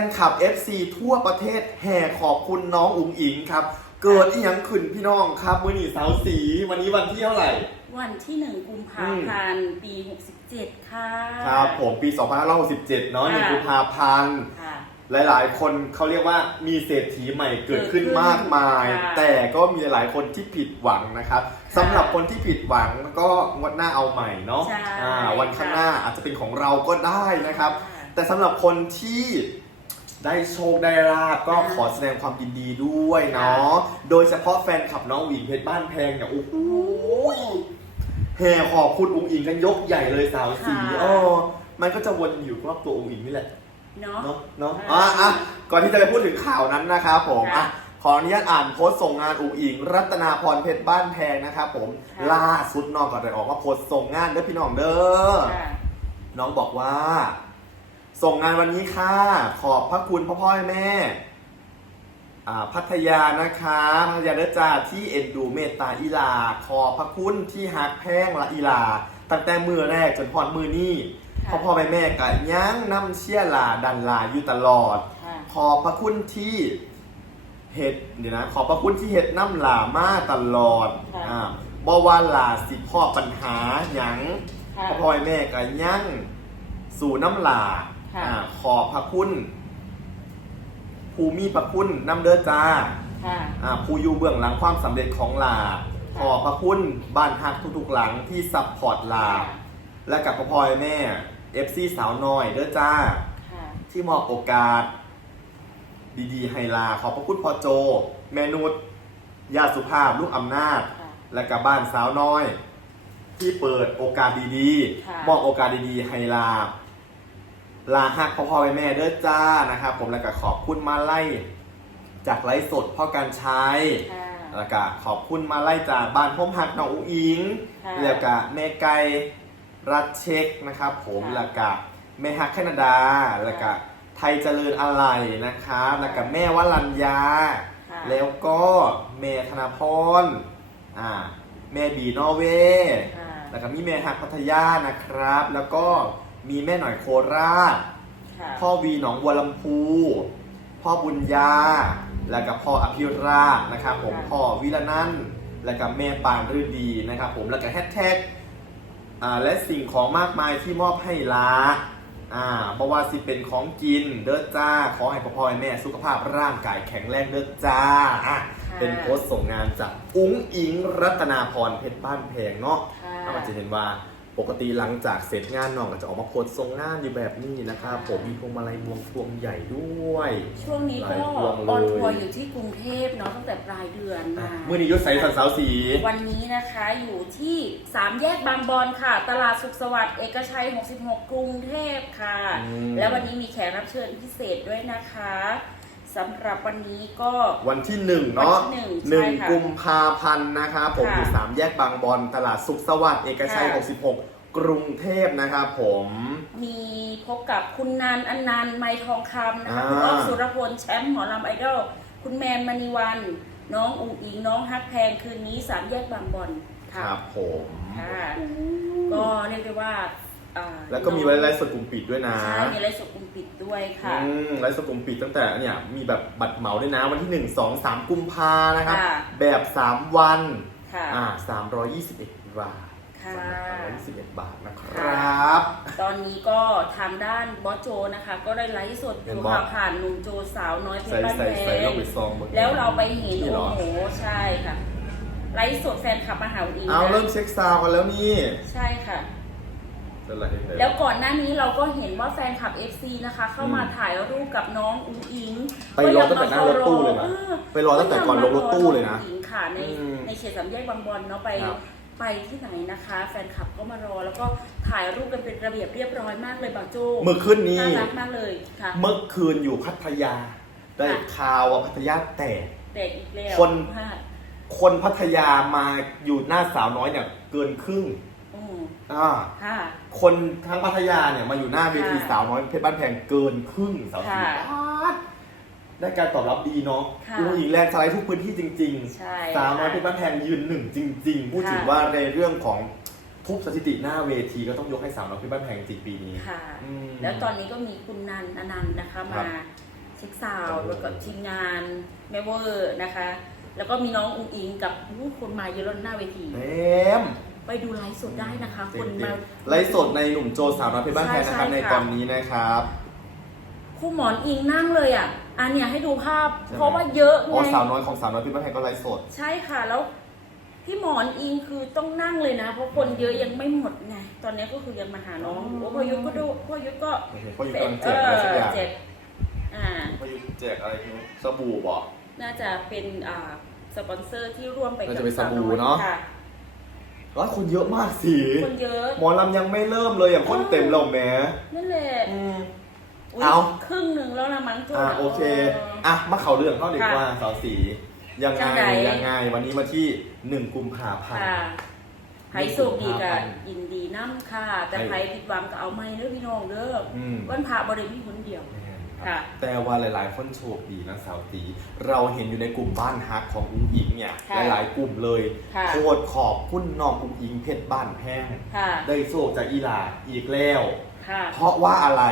นคลับ FC ทั่วประเทศแห่ขอบคุณน้องอุ๋งอิงครับ เกิดอีหยังขึ้นพี่น้องครับมื่อนี้เสาร์สี วันนี้วันที่เท่าไหร่ วันที่หนึ่งกุมภาพันธ์ปี 67 ค่ะ ครับผมปี2567เนาะหนึ่งค่ะกุมภาพันธ์ค่ะ หลายๆ คนเขาเรียกว่ามีเศรษฐีใหม่เกิดขึ้นเกิดขึ้นมากมาย ค่ะแต่ก็มีหลายคนที่ผิดหวังนะครับสำหรับคนที่ผิดหวังก็งวดหน้าเอาใหม่เนาะใช่อ่าวันข้างหน้าอาจจะเป็นของเราก็ได้นะครับ ค่ะ แต่สำหรับคนที่ ได้โชคได้ลาบก็ขอแสดงความยินดีด้วยเนาะ โดยเฉพาะแฟนคลับน้องหวิงเพชรบ้านแพงเนี่ยโอ้โหโอ้โหแห่ขอบคุณอุ้งอิงกันยกใหญ่เลยสาวสีค่ะอ๋อมันก็จะวนอยู่รอบตัวอุ้งอิงนี่แหละ เนาะ เนาะเนาะอ่าอะอะก่อนที่จะไปพูดถึงข่าวนั้นนะครับผมค่ะอะขออนุญาตอ่านโพสต์ส่งงานอุ๋งอิง รัตนาพรเพชรบ้านแพงนะครับผมค่ะล่าสุดน้องก่อนเลยออกมาโพสต์ส่งงานเด้อพี่น้องเด้อค่ะน้องบอกว่า ส่งงานวันนี้ค่ะ ขอบพระคุณพ่อพ่อแม่อ่าพัทยานะคะพัทยาเด้อจ้าที่เอ็นดูเมตตาอีลา ขอบพระคุณที่ฮักแพงละอีลา ตั้งแต่มือแรกจนพอดมือนี่ค่ะพ่อพ่อแม่แม่กะยั้งนำเชี่ยลาดันลาอยู่ตลอดค่ะขอบพระคุณที่เห็ดเดี๋ยวนะ ขอบพระคุณที่เห็ดน้ำหลามาตลอดค่ะอ่าบ่ว่าหลาสิพ่อปัญหาหยังค่ะพ่อพ่อแม่ก็ยั่งสู่น้ำหลา ค่ะอ่าขอบพระคุณ ภูมิพระคุณน้ำเด้อจ้าค่ะ อ่าผู้อยู่เบื้องหลังความสำเร็จของลาค่ะขอบพระคุณบ้านฮักทุกๆหลังที่ซัพพอร์ตลา และกับพ่อพ่อแม่เอฟซีสาวน้อยเด้อจ้า ค่ะ ที่มอบโอกาส ดีๆ ให้ลา ขอบพระคุณพ่อโจ แม่นุชญาติสุภาพลูกอำนาจ ค่ะ และกับบ้านสาวน้อย ที่เปิดโอกาสดีค่ะ ๆ มอบโอกาสดีๆ ให้ลา ลาฮักพ่อพ่อแม่แม่เด้อจ้านะครับผมแล้วก็ขอบคุณมาไล่จากไลฟ์สดพ่อการใช้ค่ะแล้วก็ขอบคุณมาไล่จากบ้านพมหักน้องอุ๋งอิงค่ะแล้วก็แม่ไก่รัฐเช็คนะครับผมค่ะแล้วก็แม่ฮักแคนาดาแล้วก็ไทยเจริญอะไรนะครับแล้วก็แม่วรัญญาค่ะแล้วก็แม่ธนาพรอ่าแม่บีนอร์เวย์ค่ะแล้วก็มีแม่ฮักพัทยานะครับ แล้วก็ มีแม่หน่อยโคราช ค่ะพ่อวีหนองบัวลำพู พ่อบุญญา แล้วก็พ่ออภิราชนะครับผมค่ะพ่อวิรนันท์แล้วก็แม่ปานฤดีนะครับผม แล้วก็แฮชแท็กอ่าและสิ่งของมากมายที่มอบให้ลาอ่าบว่าสิเป็นของกินเด้อจ้า ขอให้พ่อพ่อแม่สุขภาพร่างกายแข็งแรงเด้อจ้าอะค่ะเป็นโพสต์ส่งงานจากอุ้งอิงรัตนาพรเพชรบ้านแพงเนาะ ค่ะ ถ้ามันจะเห็นว่า ปกติหลังจากเสร็จงานน้องก็จะออกมาโพสต์ทรงงานอยู่แบบนี้นะครับผมมีพวงมาลัยบวงพวงใหญ่ด้วย ช่วงนี้ก็หลายพวงเลยออนทัวร์อยู่ที่กรุงเทพเนาะตั้งแต่ปลายเดือนมาเมื่อนี้ยศใสสันสาวสี วันนี้นะคะอยู่ที่สามแยกบางบอนค่ะ ตลาดสุขสวัสดิ์เอกชัย 66 กรุงเทพค่ะอืมแล้ววันนี้มีแขกรับเชิญพิเศษด้วยนะคะ สำหรับวันนี้ก็ วันที่หนึ่งเนาะวันที่หนึ่งหนึ่งใช่ค่ะกุมภาพันธ์นะครับผมค่ะอยู่สามแยกบางบอนตลาดสุขสวัสดิ์เอกชัย ค่ะ 66 กรุงเทพนะครับผม มีพบกับคุณนันอันนันต์ไมทองคำนะคะอ่า คุณอ๊อฟสุรพลแชมป์หมอลำไอดอลคุณแมนมณีวัน น้องอุ๋งอิงน้องฮักแพงคืนนี้สามแยกบางบอนคค่ะรับผม ค่ะ ก็เรียกได้ว่า อ่าแล้วก็มีไว้ไลฟ์สดกลุ่มปิดด้วยนะ ใช่มีไลฟ์สดกลุ่มปิดด้วยค่ะ อืมไลฟ์สดกลุ่มปิดตั้งแต่เนี่ยมีแบบบัตรเหมาด้วยนะวันที่ 1 2 3 กุมภานะครับ ค่ะ แบบ 3 วัน ค่ะ อ่า321 บาทค่ะ321 บาทนะครับ ตอนนี้ก็ทางด้านบอสโจนะคะ ก็ได้ไลฟ์สดอเห็นยู่บอส ค่ะผ่านหนุ่มโจสาวน้อยเพชใส่รบ้านใส่แพใส่เรางไปซองบนแล้วเราไปเห็นนี่เหรโอ้อโหใช่ค่ะไลฟ์สดแฟนคลับมาหาอุ๋งอิงเอานะเริ่มเช็คซาวด์กันแล้วนี่ ใช่ค่ะจะไหลไป แล้วก่อนหน้านี้เราก็เห็นว่าแฟนคลับ FC นะคะ เข้ามาอืมถ่ายรูปกับน้องอุ๋งอิงไปรอตั้งแต่หน้ารถตู้เลยนะออไปรอตั้งแต่ก่อนลงรถตู้เลยนะอุ๋งอิงค่ะในอืมในเขตสามแยกบางบอนเนาะไปครับไปที่ไหนนะคะ แฟนคลับก็มารอแล้วก็ถ่ายรูปกันเป็นระเบียบเรียบร้อยมากเลยบางโจเมื่อคืนนี้น่ารักมากเลยค่ะเมื่อคืนอยู่พัทยา ได้ค่ะข่าวว่าพัทยาแตกแต่อีกแล้วคนค่ะคนพัทยามาอยู่หน้าสาวน้อยเนี่ยเกินครึ่ง อืมอ่าค่ะ คนทั้งพัทยาเนี่ยมาอยู่หน้าเวทีค่ะ สาวน้อยเพชรบ้านแพงเกินครึ่งสาวสีค่ะ ได้การตอบรับดีเนาะค่ะอุ้งอิงแรงสไลด์ทุกพื้นที่จริงใช่ๆสาวน้อยเพชรบ้านแพงยืนหนึ่งจริง ๆ พูดถึงว่าในเรื่องของทุบสถิติหน้าเวทีก็ต้องยกให้สาวน้อยเพี่บ้านแพงจริงปีนี้ ค่ะ อืม แล้วตอนนี้ก็มีคุณนันอนันต์นะคะครัมาบเช็คซาวด์โอ้แล้วก็ทีมงานแมเวอร์นะคะ แล้วก็มีน้องอุ้งอิงกับผู้คนมาเยอะแล้วหน้าเวทีแหม ไปดูไลฟ์สดได้นะคะจริคนงมาๆไลฟ์สดในหนุ่มโจสาวน้อยเพี่บ้านแพงนะครับใช่ในค่ะตอนนี้นะครับครูหมอนอิงนั่งเลยอะอันเนี้ยให้ดูภาพใช่ไหมเพราะว่าเยอะอ๋อไงสาวน้อยของสาวน้อยเพี่บ้านแพงก็ไลฟ์สด ใช่ค่ะแล้วพี่หมอนอิงคือต้องนั่งเลยนะ เพราะคนเยอะยังไม่หมดไงตอนนี้ก็คือยังมาหาน้องอ๋อโอ้พอยุทธก็ดูพอยุทธก็เพราะอยู่กำลังแจกอะไรสักอย่างเจ็บอ่าเพราะอยู่แจกอะไรไม่รู้สบู่บอกน่าจะเป็นอ่าสปอนเซอร์ที่ร่วมไปกัน่าจะเป็นสาวสบู่อยเนอะค่ะ ร้อยคนเยอะมากสิคนเยอะหมอลำยังไม่เริ่มเลยอย่างคนเต็มแล้วแหมนั่นแหละอืมอุ๊ยเอา ครึ่งหนึ่งแล้วนะมั้งจุ๊อ่าโอเค อะ มาเข่าเรื่องเข้าดีกว่าค่ะสาวสียังไงจังใด ยังไงวันนี้มาที่หนึ่งกุมภาพันธ์ ค่ะไผโชคดีกับยินดีน้ำค่ะ แต่ให้ไผผิดหวังก็เอาไม่เด้อพี่น้องเด้อออืมวันพระบริมีคนเดียว ค่ะแต่ว่าหลาย ๆ คนโชคดีนะสาวตีเราเห็นอยู่ในกลุ่มบ้านฮักของอุ้งอิงเนี่ยค่ะหลาย ๆ กลุ่มเลยค่ะ โคตรขอบคุณน้องอุ้งอิงเพชรบ้านแพงค่ะ ได้โชคจากอีหลาอีกแล้ว ค่ะ เพราะว่าอะไร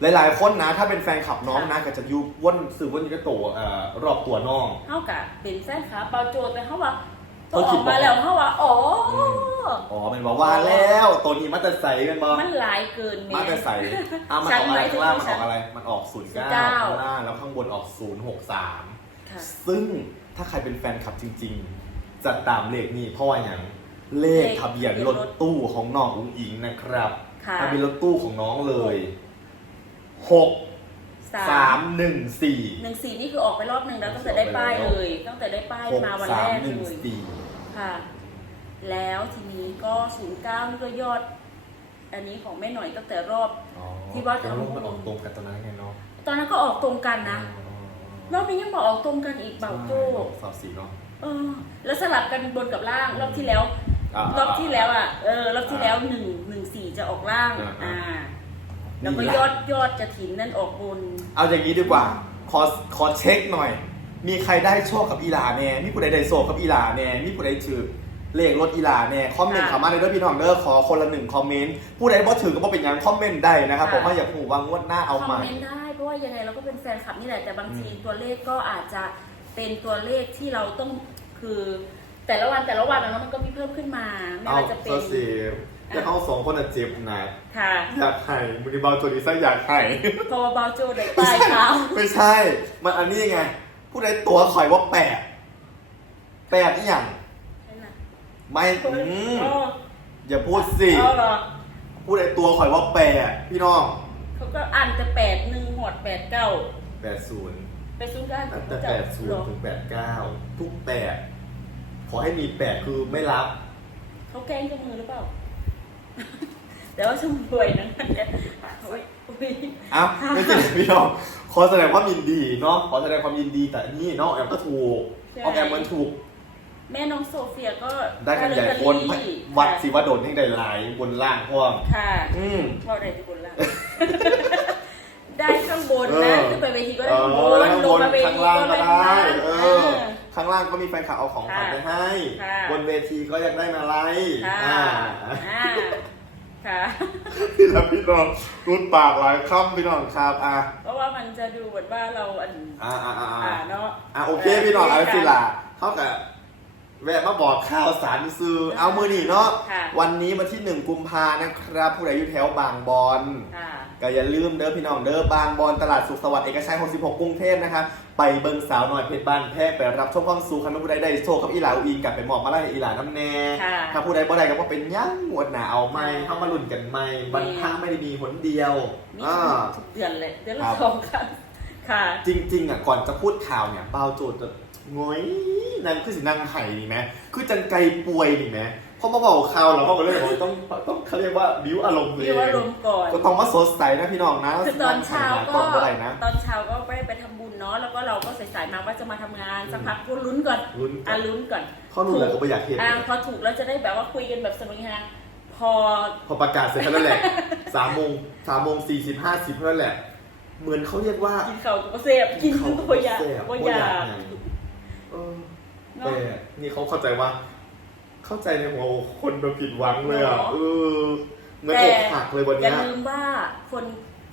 หลาย ๆ คนนะ ถ้าเป็นแฟนคลับน้องค่ะนะก็จะอยูว่นสื่อว่นอยู่กับตัวเอ่อรอบตัวน้องเท่ากับเป็นแฟนขาเปาโจทย์แต่เขาว่า เขาตัวอคิอดกมาแล้วเขาว่าอ๋อออ๋อเป็นบอกว่าแล้วตัวนี้มัตเตอร์ใสเป็นบอมันหลายเกินแมัตเตอร์ใสอะมันฉัออกอะไรหยถึข้างล่างมันฉัออกอะไร มันออกศูนย์เก้า09ข้างล่างแล้วข้างบนออกศูนย์หกสามค่ะ ซึ่งถ้าใครเป็นแฟนคลับจริง ๆ จะตามเลขนี้เพราะว่าอย่างเลขทะเบียนรถตู้ของน้องอุ้งอิงนะครับค่ะ ทะเบียนรถตู้ของน้องเลยหก สาสามมหนึ่งสี่หนึ่งสี่นี่คือออกไปรอบหนึ่งแล้วตั้งแต่ได้ป้ายเลย ตั้งแต่ได้ป้ายหกมาวันสาแรมกหนึ่งเลยสี่ค่ะ แล้วทีนี้ก็ศูนย์เก้านี่ก็ยอด อันนี้ของแม่หน่อยตั้งแต่รอบที่ว่าจะ แล้วมันออกตรงกันตอนนั้นไงเนาะตอนนั้นก็ออกตรงกันนะรอบนี้ยังบอกออกตรงกันอีกเบาโจ้สาวสีเนาะเออ แล้วสลับกันบนกับล่างรอบที่แล้วอ่ารอบที่แล้วอะ เออ รอบที่แล้วหนึ่งหนึ่งสี่จะออกล่าง อ่า อ่า แล้วก็นี่แหละยอดยอดจะถินนั่นออกบนเอาอย่างนี้ดีกว่า ขอขอเช็คหน่อย มีใครได้โชคกับอีหลาแน่มีผู้ใดได้โชคกับอีหลาแน่มีผู้ใดถือเลขรถอีหลาแน่คอมเมนต์ค่ะ เข้ามาในเด้อพี่น้องเด้อขอคนละหนึ่งคอมเมนต์ผู้ใดบ่ถือก็บ่เป็นหยังคอมเมนต์ได้นะครับค่ะ ผมว่าอยากหูว่างวดหน้าเอาคอใหมม่ เมนต์ได้เพราะว่ายังไงเราก็เป็นแฟนคลับนี่แหละแต่บางทีอืมตัวเลขก็อาจจะเป็นตัวเลขที่เราต้องคือ แต่ละวันแต่ละวันอะเนาะมันก็มีเพิ่มขึ้นมาไม่เอาว่าจะเป็นเสี ยจะเอาสองคนอะเจ็บหนักค่ะอยากไห่มือนีบอลตัวนี้ซะอยากไห่พอเบาโจได้ปลายเท้าไม่ใช่ มันอันนี้ไง ผู้ใดตัวข่อยว่าแปดแปดอีหยังใช่ไหมไม่อืมอ๋ออย่าพูดสิเอาเหรอผู้ใดตัวข่อยว่าแปดพี่น้องเขาก็อ่านแต่แปดหนึ่งหอดแปดเก้าแปดศูนย์ไปซุ้มกันตั้งแต่แปดศูนย์ถึงแปดเก้าทุกแปดขอให้มีแปดคือไม่รับ เขาแกล้งเจ้ามือหรือเปล่า แต่ว่าชมรวยนะเนี่ยโอ้ยโอ้ยอ้าวไม่ใช่พี่น้องขอแสดงความยินดีเนาะขอแสดงความยินดีแต่นี่น้องแอมก็ถูกน้องแอมมันถูก แม่น้องโซเฟียก็ได้กันใหญ่คนลอตเตอรี่วัดศิวดลให้ได้หลายบนล่างพ่วงค่ะอืมว่าได้ที่บนล่างได้ข้างบนเอนะอขึ้นไปเวทีก็เอได้ข้างบอนข้างลบงนมาเวข้างทีล่างก็ก็ได้ได้เอเอออข้างล่างก็มีแฟนคลับเอาของขวัญไปให้ค่ะบนเวทีก็อยากได้มาไล่ ค่ะอ่าอ่าค่ะแล้วพี่น้องรุดปากหลายคำพี่น้องครับอะเพราะว่ามันจะดูเหมือนว่าเราอันอ่าอ่าอ่าอ่าเนาะ อะโอเคพี่น้องเอาสิล่ะเขากับ แวะมาบอกข่าวสารซื้อเอามือนี่เนาะค่ะ วันนี้วันที่หนึ่งกุมภานะครับ ผู้ใดอยู่แถวบางบอน ค่ะ ก็อย่าลืมเด้อพี่น้องเด้อบางบอนตลาดสุขสวัสดิ์เอกชัย 66 กรุงเทพนะครับ ไปเบิงสาวหน่อยเพชรบ้านแพร่ไปรับชมความสูงคันผู้ใดได้โชคกับอีหลาอุอิงกลับไปหมอบมาไล่อีหลาน้ำแน่ ค่ะ ถ้าผู้ใดบ่ได้ก็ว่าเป็นยังหมวดหนาเอาไม่เข้ามาลุ้นกันไม่บันท่าไม่ได้มีหนเดียวมีอ่า ทุกเดือนเลยเดือนละครับ สองครั้งค่ะ จริงๆอะก่อนจะพูดข่าวเนี่ยเป้าโจทย์จะ งอยนั่นคือสินางไห่นี่ไหมคือจังไกป่วยนี่ไหมเพราะมาบอกข่าวแล้วเขาก็เลยบอกว่าต้องต้องเขาเรียกว่าบิวอารมณ์เลยมีว่าลมณ์ก่อนก็ต้องมาสดใสนะพี่น้องนะคือตอนเช้าก็ก่อนบ่ได้นะตอนเช้าก็ไปไปทำบุญเนาะแล้วก็เราก็สายๆมาว่าจะมาทำงานสักพักก็ลุ้นก่อนลุ้นอะลุ้นก่อนเขาหนุ่นเลยก็ไม่อยากเห็นอะพอถูกแล้วจะได้แบบว่าคุยกันแบบสนุกฮะพอพอประกาศเสร็จเท่านั้นแหละสามโมงสามโมงสี่สิบห้าสิบเท่านั้นแหละ เหมือนเขาเรียกว่ากินเขาวก็เสพกินเขาก็อยากแซ่บก็อยากไง เออเนาะแต่นี่เขาเข้าใจว่า เข้าใจในหัวคนโดนผิดหวังเลยอะเนอะ เออเหมือนอกหักเลยวันอเนี้ย่ายลืมว่าคน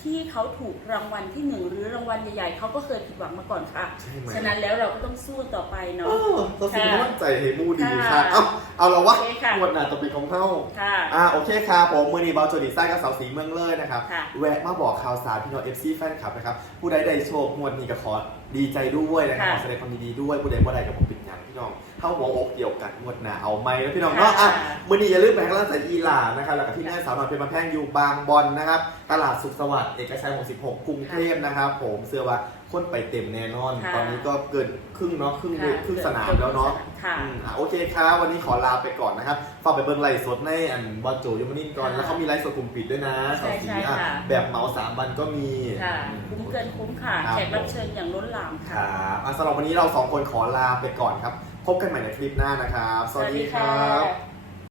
ที่เขาถูกรางวัลที่หนึ่งหรือรางวัลใหญ่ๆเขาก็เคยผิดหวังมาก่อนค่ะ ใช่ไหม ฉะนั้นแล้วเราก็ต้องสู้ต่อไปเอเนาะอเราสิ่งที่มั่นใจเฮมูดีค่ะ ค่ะเอาเอาเราวะโอเคค่ะงวดหน้าต่อไปของเข้าค่ะ อ่าโอเคครับผมมือนีบอลโจดีไซน์กับสาวสีเมืองเลยนะครับ ค่ะ แวะมาบอกข่าวสารพี่น้องเอฟซีแฟนคลับนะครับ ผู้ใดได้โชคงวดนี้ก็ขอดีใจด้วยนะครับขค่ะอแสดงความยินดีด้วยผู้ใดบ่ใดกับผมปิดยัง พี่น้องเข้าหัวอกเดียวกันงวดหน้าเอาไหมแล้วพี่น้องค่ะเนาะอะมือนี้อย่าลืมไปให้กำลังใจอีหลานะครับแล้วก็ที่หน้าสาวน้อยเป็นมาแพงอยู่บางบอลนะครับ ตลาดสุขสวัสดิ์เอกชัย66กรุงเทพนะครับ ผมเชื่อว่า คนไปเต็มแน่นอน ค่ะตอนนี้ก็เกินครึ่งเนาะครึ่งเวค่ะครึ่งสนามแล้วเนาะค่ะอืมอะโอเคครับวันนี้ขอลาไปก่อนนะครับฝากไปเบิ่งไลฟ์สดในอันบอลโจยมานินก่อนค่ะแล้วเขามีไลฟ์สดกลุ่มปิดด้วยนะใช่สองสีใช่อะค่ะ แบบเหมาสามวันก็มี ค่ะ คุ้มเกินคุ้มค่ะครับ แขกรับเชิญอย่างล้นหลามคค่ะ รับอะสำหรับวันนี้เราสองคนขอลาไปก่อนครับ พบกันใหม่ในคลิปหน้านะครับ สวัสดีครับะ